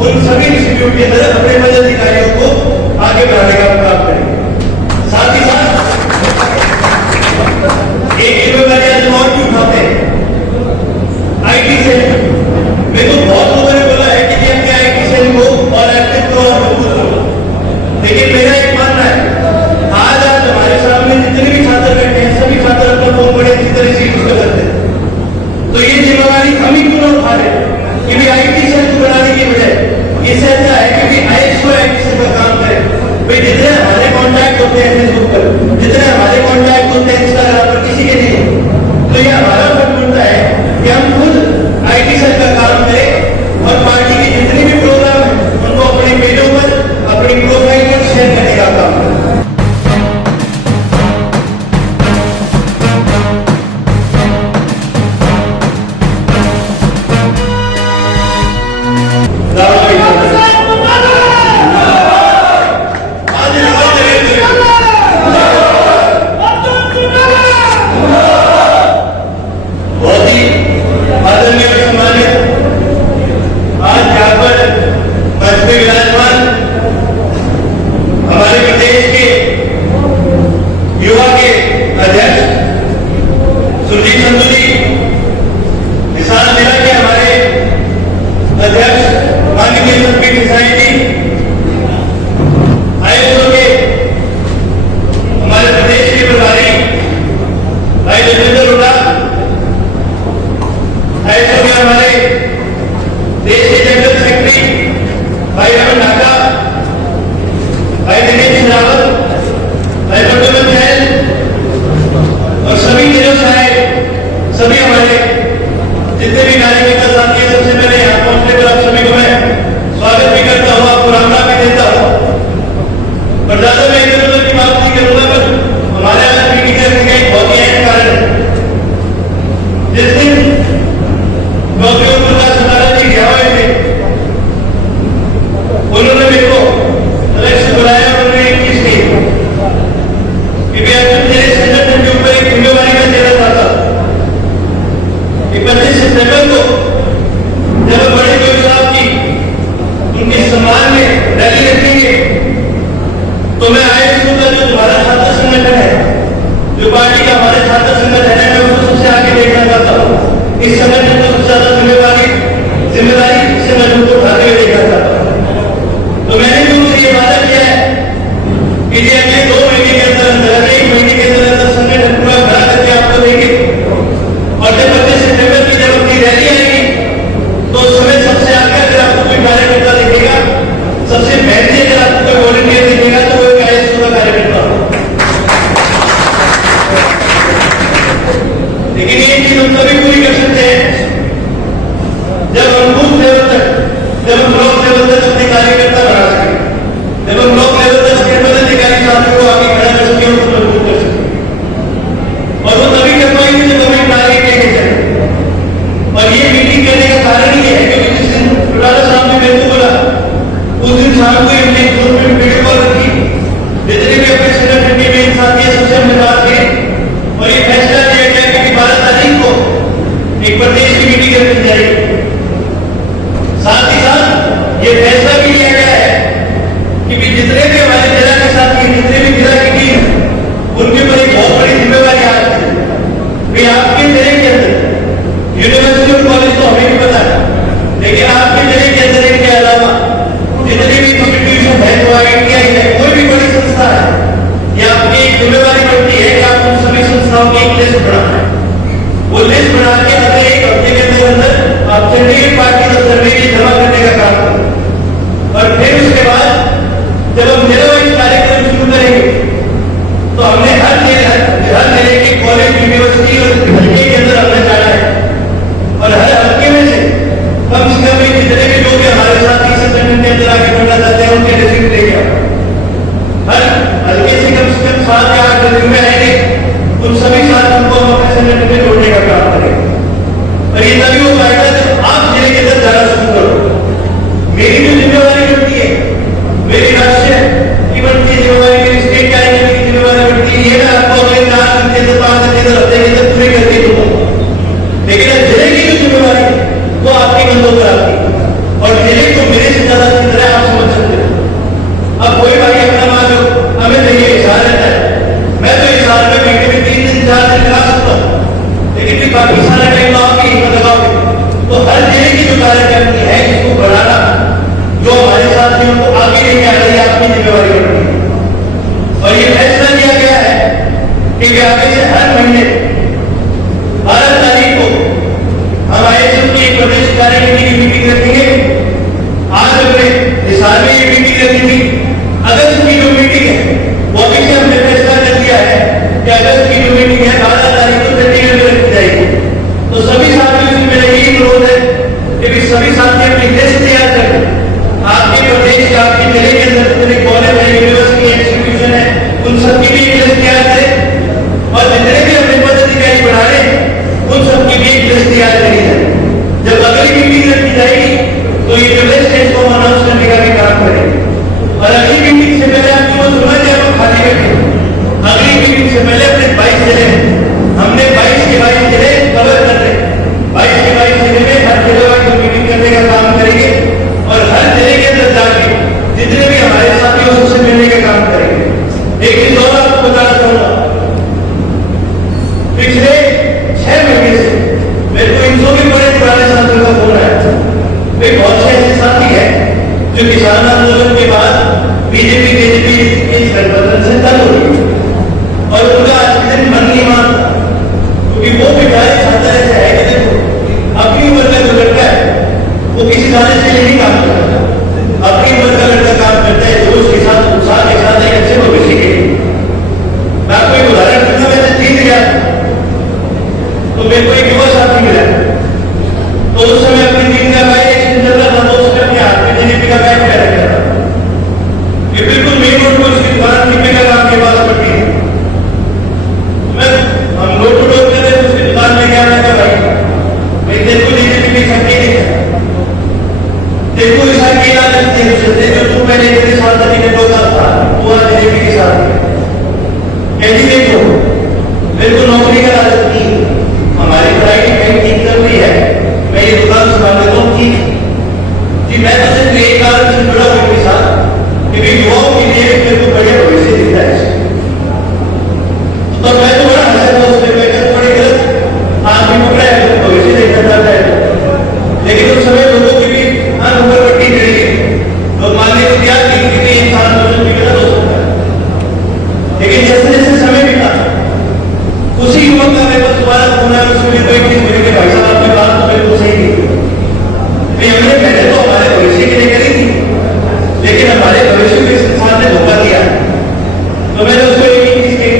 उन सभी इंस्टीट्यूट के अंदर अपने पदाधिकारियों को आगे बढ़ाने का काम करेंगे। साथ ही साथ एक जिम्मेदारी आज और भी उठाते हैं, आईटी सेल। मेरे को बहुत लोगों ने बोला है कि हमने आईटी सेल को और एक्टिव को और मजबूत करो, लेकिन मेरा एक मानना है आज हमारे सामने जितने भी छात्र बैठे हैं सभी छात्र अपना फोन बड़े अच्छी तरह से यूज करते हैं। तो ये जिम्मेदारी हम ही क्यों ना उठा रहे कि भी आईटी सेल को बनाने की बजाय इससे अच्छा है क्योंकि आईएसओ आईटी सेल का काम करें। भाई जितने हमारे कॉन्टैक्ट होते हैं फेसबुक पर, जितने हमारे कॉन्टैक्ट होते हैं इंस्टाग्राम पर, किसी के नहीं, तो ये हमारा फर्ज बनता है कि हम खुद आईटी सेल का काम करें और पार्टी के जितने भी प्रोग्राम है उनको अपने पेजों पर, अपनी प्रोफाइल पर शेयर करने का काम करें। मेरी राष्ट्रीय की बनती है जिम्मेदारी, मेरी स्टेट कैबिनेट की जिम्मेदारी बनती है, ये ना बाकी सारा टाइम आप ही लगाओगे। तो हर जिले की जो कार्यक्रम है इसको बढ़ाना, जो हमारे साथियों को आगे लेके आ रही है, आपकी जिम्मेवारी बनती है। और ये फैसला किया गया है कि आगे से हर महीने 12 तारीख को हम आईएसएफ की प्रदेश कार्यकारिणी की मीटिंग रखेंगे। आज हमने हिसार में ये मीटिंग रखी थी। अगस्त की जो मीटिंग है वो अभी से हमने फैसला कर दिया है कि अगस्त की जो मीटिंग है 12 तारीख को चंडीगढ़ में रखी जाएगी। तो सभी साथियों से मेरा यही अनुरोध है कि सभी साथी अपनी लिस्ट तैयार करें। आपके प्रदेश या आपके जिले के अंदर जितने कॉलेज है, यूनिवर्सिटी, इंस्टीट्यूशन है, उन सबकी भी एक लिस्ट तैयार करें और जितने भी अपने पदाधिकारी बढ़ा रहे हैं उन सबकी भी एक लिस्ट तैयार करी जाए। जब अगली मीटिंग रखी जाएगी तो ये जो लिस्ट है इसको अनाउंस करने का भी काम करें। और अगली मीटिंग से पहले आपको सुना जाए आप खाली बैठे, अगली मीटिंग से पहले अपने 22 जिले हमने 22 के 22 जिले कवर कर रहे हैं। 22 के 22 जिले में हर जिले वाइज मीटिंग करने का काम करेंगे और हर जिले के अंदर जाके जितने भी हमारे साथी हैं उससे मिलने का काम करेंगे। एक चीज और आपको बताना चाहूंगा, पिछले 6 महीने से मेरे को इन सौ के बड़े पुराने साथियों का फोन आया। वे बहुत से ऐसे साथी हैं जो किसान आंदोलन के बाद बीजेपी बीजेपी इस गठबंधन से दल हो गई और उनका आज के दिन मन नहीं मानता, क्योंकि वो बेचारे छात्र ऐसे है कि देखो अपनी उम्र का जो लड़का है वो किसी दाने से नहीं काम करता, अपनी उम्र का लड़का काम करता है जोश के साथ, उत्साह के साथ, एक अच्छे भविष्य के लिए। मैं आपको एक उदाहरण दूंगा, मैं जीत गया तो मेरे को एक युवा साथी मिला, तो उस समय अपनी टीम का भाई एक चल रहा था, तो उसने अपने हाथ में जीपी का बैग पहन रखा था। ये बिल्कुल मेन रोड पर उसकी दुकान जीपी का काम के पास पड़ती है। मैं हम डोर टू डोर कर रहे थे, उसकी दुकान में गया, मैं कहा भाई तेरे को जीपी की शक्ति नहीं है, देखो इस साल की इलाज लगती है उससे, जो तू पहले तेरे साथ तरीके टोका था वो आज जीपी के साथ कहती देखो मेरे को नौकरी का लालच नहीं, हमारी पढ़ाई की कहीं ठीक चल रही है, मैं ये दुकान संभाल लेता हूँ ठीक जी। मैं तो सिर्फ एक कारण से जुड़ा हूँ इनके साथ कि युवाओं के लिए मेरे को बढ़िया भविष्य दिखता है। तो मैं तो बड़ा हंसा था उसने, मैं बड़ी गलत आदमी पकड़ा है, भविष्य देखना चाहता है, लेकिन उस समय लोगों की भी ऊपर पट्टी चढ़ी गई, लोग मानने को तैयार नहीं कि इंसान भोजन भी गलत हो सकता है। लेकिन जैसे जैसे समय बीता उसी युवक का मेरे पास दोबारा फोन आया, उसमें कोई चीज मेरे के भाई साहब आपकी बात तो बिल्कुल सही थी, हमने पहले तो हमारे भविष्य के लिए करी थी, लेकिन हमारे भविष्य के साथ ने धोखा दिया। तो मैंने उसको एक चीज कही,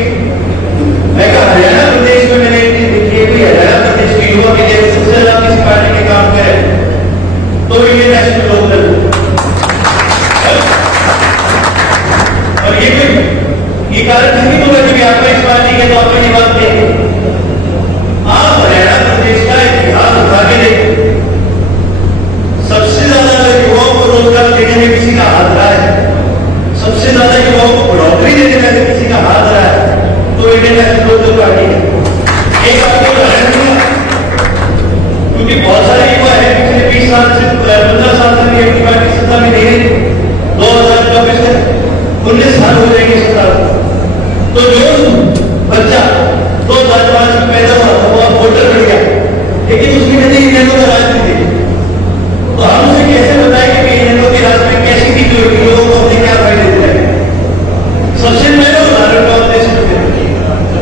मैं कहा हरियाणा प्रदेश में मैंने एक चीज देखी है कि हरियाणा प्रदेश के युवा के लिए सबसे ज्यादा किसी पार्टी के काम करे तो ये नेशनल लोकदल, और ये कारण नहीं होगा कि आपका इस पार्टी के तो आपको ये बात देंगे। आप हरियाणा प्रदेश का इतिहास उठा के देखो, सबसे ज्यादा युवाओं को रोजगार देने में किसी का हाथ रहा है, सबसे ज्यादा युवाओं को बढ़ोतरी देने में किसी का हाथ रहा है तो इंडियन नेशनल लोकदल पार्टी है। एक आपको उदाहरण दूंगा, क्योंकि बहुत सारे युवा है पिछले 20 साल से 15 साल से भी अपनी पार्टी सत्ता में नहीं रही, 2024 तक 19 साल हो जाएंगे सत्ता। तो जो बच्चा 2005 में पैदा हुआ था वो अब वोटर बन गया, लेकिन उसकी वजह इंडियनों का राजनीति, तो हम उसे कैसे बताएंगे कि इंडियनों के राज में कैसी चीज होगी, लोगों को अपने क्या फायदे दे रहे हैं। सबसे पहले उदाहरण का उद्देश्य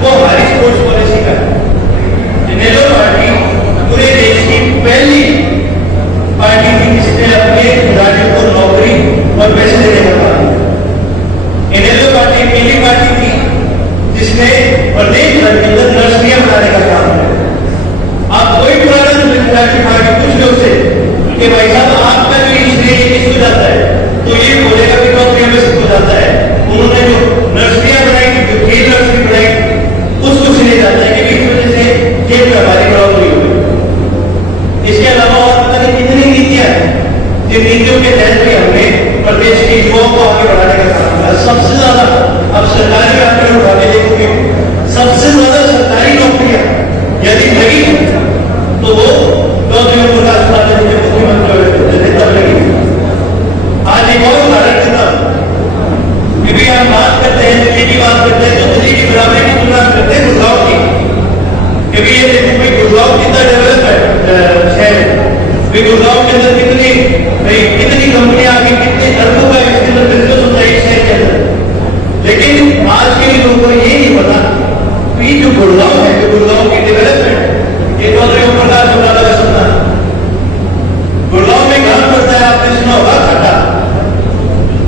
वो हमारी स्पोर्ट्स पॉलिसी का है। नेहरू पार्टी पूरे देश की पहली पार्टी थी जिसने अपने खिलाड़ियों को नौकरी और पैसे देने का काम किया। नेहरू पार्टी पहली पार्टी थी जिसने प्रदेश भर के अंदर नर्सरियां बनाने का काम किया। आप कोई पुराना खिलाड़ी खा के पूछ लो उससे कि भाई साहब आपका जो इसलिए किसको जाता है, तो ये बोलेगा कि नौकरी में सबको जाता है। उन्होंने जो नर्सरियां बनाई थी, जो खेल नर्सरी बनाई थी, उसको चले जाता है कि इस वजह से खेल में हमारी बढ़ोतरी हो गई। इसके अलावा और पता नहीं कितनी नीतियां हैं जिन नीतियों के तहत भी हमने प्रदेश के युवाओं को आगे बढ़ाने का काम किया। सबसे ज्यादा अब सरकारी आंकड़े उठा के देखोगे, सबसे ज्यादा सरकारी नौकरियां यदि लगी तो वो चौधरी प्रकाश पाटिल जी मुख्यमंत्री तब लगी। आज एक और उदाहरण देता हूं कि भी हम बात करते हैं, दिल्ली की बात करते हैं, तो दिल्ली की बराबरी की तुलना करते हैं गुड़गांव की, क्योंकि ये देखो भाई गुड़गांव कितना डेवलप शहर है, भाई गुड़गांव के अंदर कितनी कंपनियां आगे, कितने अरबों का इसके अंदर बिजनेस होता है शहर के अंदर। लेकिन आज के लोगों को ये नहीं पता कि जो गुड़गांव है, जो गुड़गांव की डेवलपमेंट, ये चौधरी ओम प्रकाश चौटाला का सपना। गुड़गांव में गांव पड़ता है, आपने सुना होगा घाटा।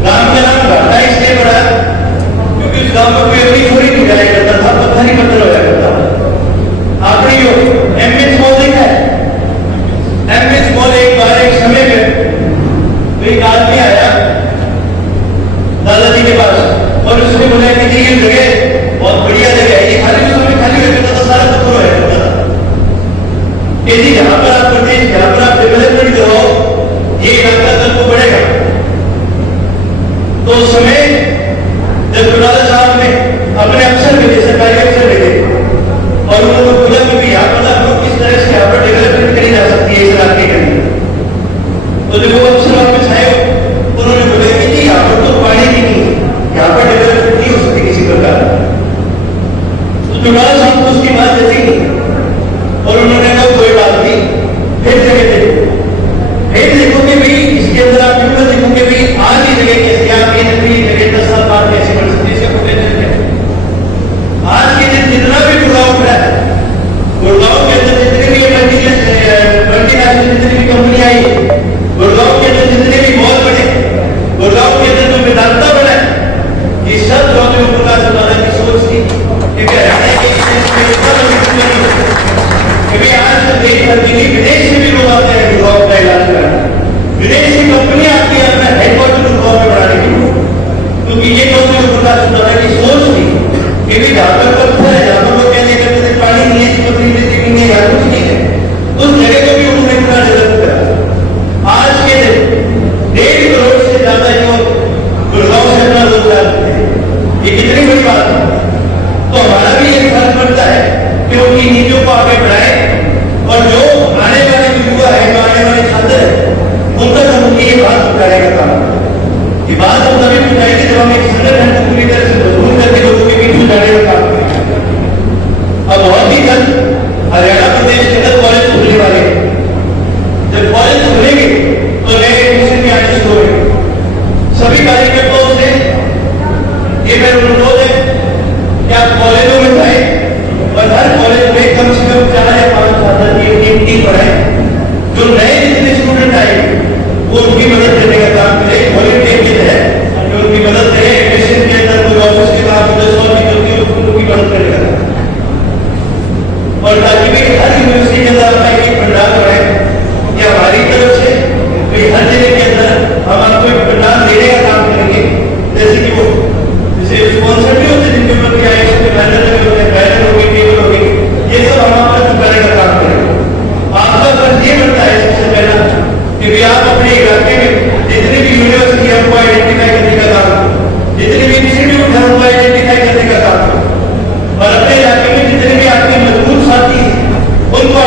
गांव का नाम घाटा इसलिए पड़ा क्योंकि उस गांव में कोई अपनी चोरी नहीं जाया करता था, पत्थर ही पत्थर होया करता था। आपने यो एमएच मॉल देखा है? एमएच मॉल एक बार एक समय में एक आदमी आया दादाजी के पास और उसने बोला कि ये जगह बहुत बढ़िया जगह है, ये खाली समय खाली हो जाता था, सारा पत्थर होया करता था। कि जी जहां पर आप करते हैं, जहां पर आप डेवलपमेंट करो, ये इलाका कल को बढ़ेगा। तो उस समय जब चौटाला साहब ने अपने अफसर भेजे, सरकारी अफसर भेजे और उन्होंने बोला कि यहाँ पर आपको किस तरह से यहाँ पर डेवलपमेंट करी जा सकती है इस इलाके के लिए। तो जब वो अफसर वापस आए उन्होंने बोला कि जी यहाँ पर तो पानी भी नहीं है, यहाँ पर डेवलपमेंट नहीं हो सकती किसी प्रकार। तो चौटाला साहब को उसकी बात जैसी नहीं और उन्होंने कहा कोई बात नहीं, फिर जगह देखो, फिर देखो कि भाई इसके अंदर आप क्यों देखो कि भाई आज ही जगह कैसे, आप ये जगह 10 साल बाद कैसे बढ़ सकती है, इसका पोटेंशियल है। आज के दिन जितना भी गुड़गांव खड़ा है, गुड़गांव के अंदर जितने भी मल्टीनेशनल जितनी भी कंपनी आई, गुड़गांव के अंदर जितने भी मॉल बने, गुड़गांव के अंदर जो वेदांता बना है, ये सब चौधरी ओम प्रकाश चौटाला की सोच थी। हरियाणा के आज देश भर के लिए विदेश से भी लोग आते हैं गुड़गांव का इलाज कराने, विदेश की कंपनियां आती है अपना हेडक्वार्टर गुड़गांव में बनाने के लिए, क्योंकि ये चौधरी ओम प्रकाश चौटाला की सोच थी कि भी जहां पर पत्थर है, जहां पर लोग कहने करते थे पानी नहीं है, पथरीली जमीन है, यहाँ कुछ नहीं है, उस जगह को भी उन्होंने पूरा डेवलप करा। आज के दिन 1.5 करोड़ से ज्यादा युवक गुड़गांव से अपना रोजगार करते हैं, ये कितनी बड़ी बात है। तो हमारा भी एक फर्ज बनता है कि उनकी नीतियों को आगे बढ़ाए और जो आने वाले जो युवा है, जो आने वाले छात्र है, उन तक हम उनकी ये बात पहुंचाने का काम है। ये बात हम तभी पहुंचाएंगे जब हम एक संगठन को पूरी तरह से मजबूत करके लोगों के बीच पहुंचाने का काम करेंगे। अब बहुत ही जल्द हरियाणा प्रदेश के अंदर कॉलेज खुलने वाले हैं। जब कॉलेज खुलेंगे तो नए एडमिशन भी आने शुरू होंगे। सभी कार्यकर्ताओं से ये मेरा अनुरोध है कि आप कॉलेजों में जाए और हर कॉलेज में कम से कम 4 या 5 छात्र की टीम बनाए, जो नए जितने स्टूडेंट आएंगे वो उनकी मदद करने का काम करें, वॉलंटियर के तहत जो उनकी मदद करें, एडमिशन के अंदर कोई ऑफिस के काम जो सॉल्व नहीं करती है उनकी मदद करने का। और ताकि भाई हर यूनिवर्सिटी के अंदर अपना एक भंडार बनाए, या हमारी तरफ से भाई हर जगह के अंदर हम आपको एक भंडार देने का काम करेंगे, जैसे कि वो जैसे स्पॉन्सर भी होते हैं जिनके ऊपर क्या है, उसके बैनर लगे होते हैं, बैनर हो गए, टेबल हो गई, ये सब हम आपका चुकाने का काम करेंगे। आपका फर्ज ये बनता है सबसे पहला कि भी आप अपने इलाके में जितने भी यूनिवर्सिटी है उनको आइडेंटिफाई करने का काम, जितने भी इंस्टीट्यूट है उनको आइडेंटिफाई करने का काम, और अपने इलाके में जितने भी आपके मजबूत साथी हैं उनको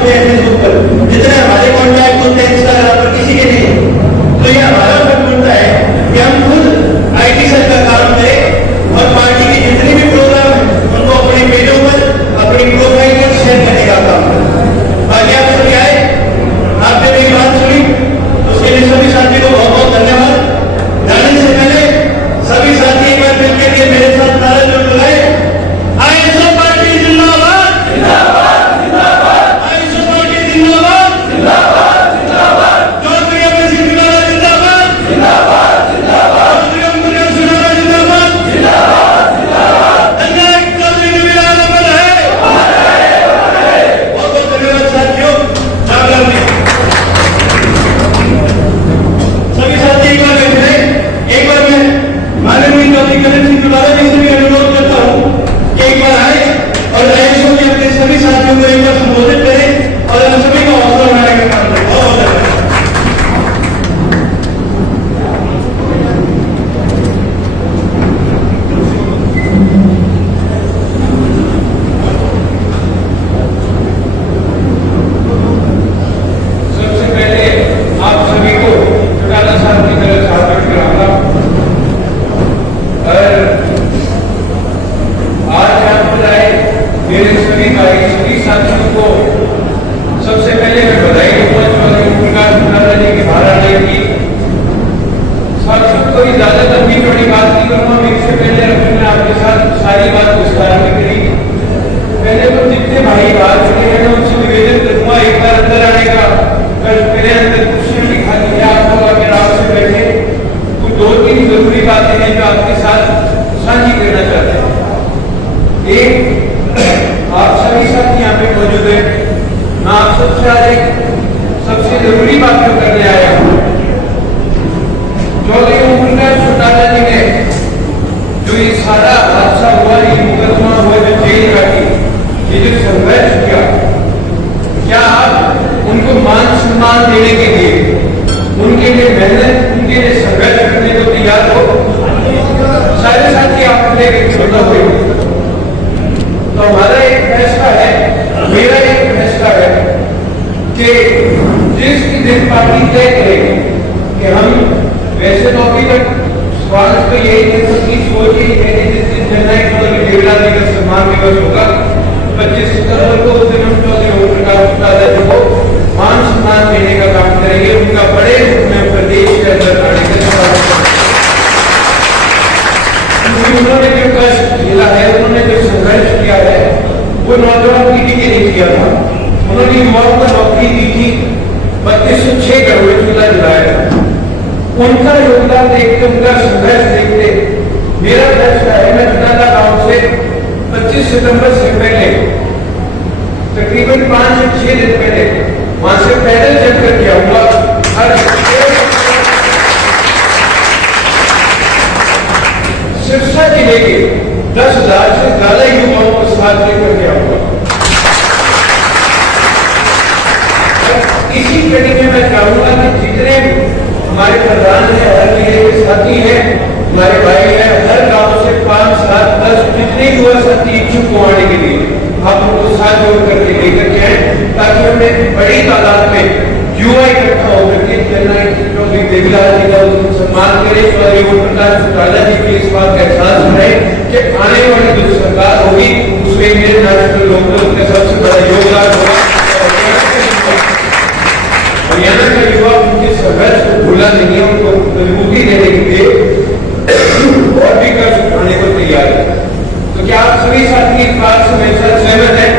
होते हैं फेसबुक पर, जितने हमारे कॉन्टैक्ट होते हैं इंस्टाग्राम पर, किसी के नहीं। तो ये हमारा फर्ज बनता है कि हम खुद आईटी सेल का काम करें और पार्टी के जितने भी प्रोग्राम हैं उनको अपने पेजों पर, अपनी प्रोफाइल पर शेयर करने का काम करें। बाकी आप सभी आए, आपने मेरी बात सुनी, उसके लिए सभी साथी को बहुत बहुत धन्यवाद। जाने से पहले सभी साथी एक बार मिलकर के मेरे साथ नारा जोड़ लगाए, आईएसएफ पार्टी जिंदाबाद, जिंदाबाद, जिंदाबाद, आईएसएफ पार्टी जिंदाबाद, जिंदाबाद, जिंदाबाद, चौधरी अमर सिंह जिंदाबाद, जिंदाबाद, जिंदाबाद, चौधरी अमर सिंह जिंदाबाद, जिंदाबाद, जिंदाबाद, जननायक चौधरी नवीन आलम है, बहुत बहुत धन्यवाद साथियों। राम राम जी। सभी साथी एक बार बैठ जाए। एक बार मैं माननीय चौधरी करण सिंह दोबारा जी से भी अनुरोध करता हूं कि एक बार आए और आईएसओ के अपने सभी साथियों को एक बार संबोधित करें और हम सभी को हौसला बढ़ाने का काम करें। बहुत बहुत धन्यवाद। सबसे पहले आप सभी को चौटाला साहब की तरफ से हार्दिक कराऊंगा। और आज यहाँ पर आए मेरे सभी भाई, सभी साथियों को सबसे पहले मैं बधाई दूंगा चौधरी प्रकाश चौटाला जी के बाहर आने की। साथियों कोई ज्यादा लंबी चौड़ी बात नहीं करूंगा, इससे पहले मैंने आपके साथ सारी बात विस्तार में करी। पहले तो जितने भाई बाहर चुके हैं मैं उनसे निवेदन करूंगा एक बार अंदर आने का। मेरे अंदर कुर्सियां भी खाली है, आप लोग अगर आपसे बैठे तो दो तीन जरूरी बातें हैं जो आपके साथ साझी करना चाहते हैं। एक, आप सभी साथी यहाँ पे मौजूद हैं, मैं आप सबसे आज एक सबसे जरूरी बात जो करने आया हूँ। चौधरी प्रकाश चौटाला जी ने जो ये सारा हादसा हुआ, ये मुकदमा हुआ, जो जेल काटी, ये जो संघर्ष किया, क्या आप उनको मान सम्मान देने के लिए, उनके लिए मेहनत, उनके लिए संघर्ष करने को तैयार हो? सारे साथी आप एक छोटा हुए। तो हमारा एक फैसला है, मेरा एक फैसला है कि जिस दिन पार्टी तय करेगी कि हम, वैसे तो अभी तक स्वागत तो यही है, सबकी सोच यही है जिस दिन जननायक चौधरी देवलाल जी का सम्मान दिवस होगा 25 सितंबर को, उस दिन हम चौधरी प्रकाश चौटाला जी को मान सम्मान देने का काम करेंगे, उनका बड़े रूप में प्रदेश के अंदर आने का स्वागत करेंगे। उन्होंने जो कष्ट झेला है, उन्होंने जो संघर्ष किया है, वो नौजवान पीढ़ी के लिए किया था। उन्होंने युवाओं को नौकरी दी थी, 3206 करोड़ चूल्हा जलाया था। उनका योगदान देखते, उनका संघर्ष देखते मेरा फैसला है, मैं चुनाला गांव से 25 सितंबर से पहले तकरीबन 5 से 6 दिन पहले वहां से पैदल चलकर किया हुआ। हर सिरसा जिले के 10,000 से ज्यादा युवाओं को साथ लेकर गया हुआ। इसी कड़ी में मैं चाहूंगा कि जितने हमारे प्रधान है, हर जिले के साथी हैं, हमारे भाई हैं, हर गांव से 5, 7, 10 जितने युवा साथी इच्छुक हो आने के लिए आप उनको साथ जोड़ करके लेकर के आए, ताकि हमें बड़ी तादाद में युवा इकट्ठा होकर के जननायक चौधरी देवलाल जी का सम्मान करें, चौधरी प्रकाश चौटाला जी की इस बात का एहसास रहे कि आने वाली जो सरकार होगी उसमें इंडियन नेशनल लोकदल का सबसे बड़ा योगदान होगा। हरियाणा का युवा उनके संघर्ष को भूला नहीं है, उनको मजबूती देने के लिए और भी कष्ट उठाने को तैयार है। तो क्या आप सभी साथी इस बात से मेरे साथ सहमत हैं?